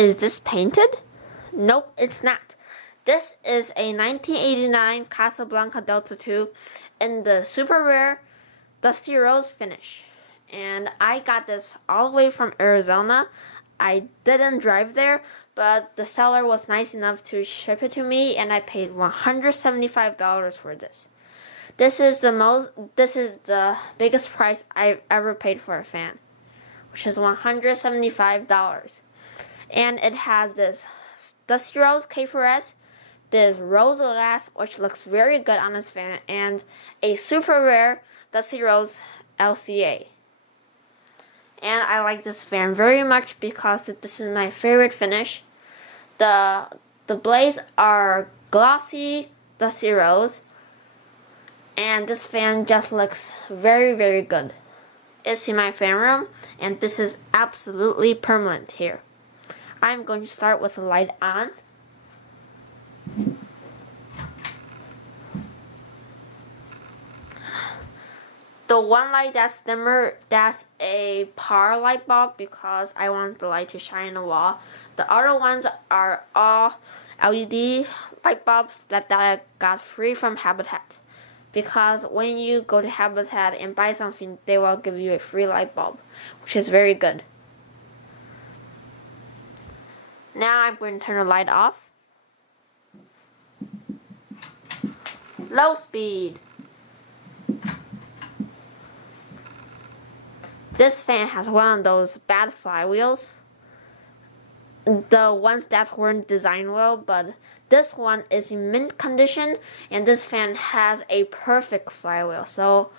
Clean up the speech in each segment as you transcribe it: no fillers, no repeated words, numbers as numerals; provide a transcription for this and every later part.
Is this painted? Nope, it's not. This is a 1989 Casablanca Delta 2 in the super rare Dusty Rose finish. And I got this all the way from Arizona. I didn't drive there, but the seller was nice enough to ship it to me, and I paid $175 for this. This is the biggest price I've ever paid for a fan, which is $175. And it has this Dusty Rose K4S, this Rose Glass, which looks very good on this fan, and a super rare Dusty Rose LCA. And I like this fan very much because this is my favorite finish. The blades are glossy Dusty Rose, and this fan just looks very, very good. It's in my fan room, and this is absolutely permanent here. I'm going to start with the light on. The one light that's dimmer, that's a power light bulb because I want the light to shine on the wall. The other ones are all LED light bulbs that I got free from Habitat. Because when you go to Habitat and buy something, they will give you a free light bulb, which is very good. Now I'm going to turn the light off. Low speed. This fan has one of those bad flywheels. The ones that weren't designed well, but this one is in mint condition, and this fan has a perfect flywheel, so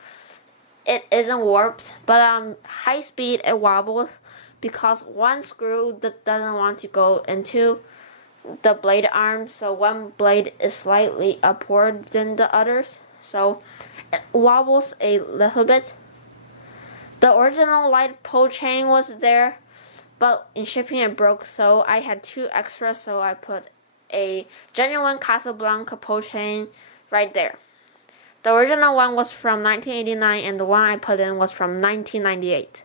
it isn't warped. But high speed it wobbles because one screw that doesn't want to go into the blade arm, so one blade is slightly upward than the others, so it wobbles a little bit. The original light pole chain was there, but in shipping it broke, so I had two extras, so I put a genuine Casablanca pole chain right there. The original one was from 1989, and the one I put in was from 1998.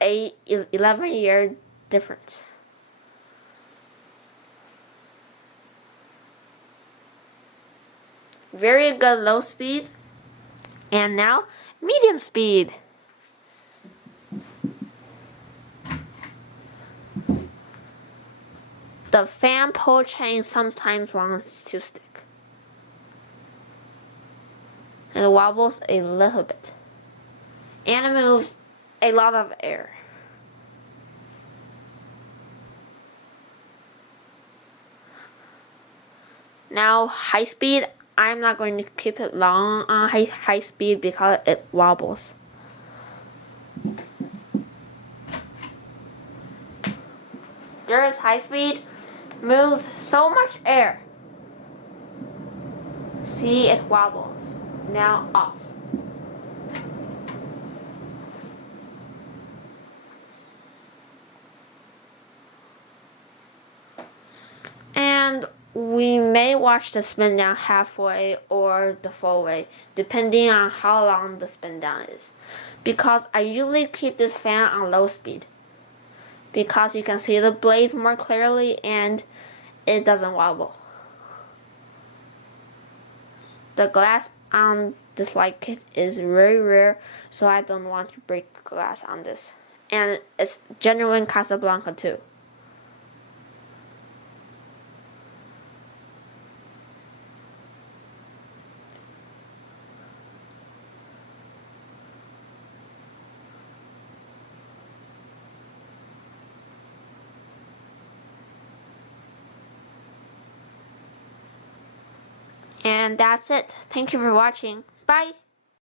A 11-year difference. Very good low speed. And now, medium speed. The fan pole chain sometimes wants to stick. And it wobbles a little bit. And it moves a lot of air. Now, high speed, I'm not going to keep it long on high speed because it wobbles. There is high speed, moves so much air. See, it wobbles. Now off. And we may watch the spin down halfway or the full way, depending on how long the spin down is. Because I usually keep this fan on low speed, because you can see the blades more clearly and it doesn't wobble. The glass on this light kit is very rare, so I don't want to break the glass on this. And it's genuine Casablanca too. And that's it. Thank you for watching. Bye!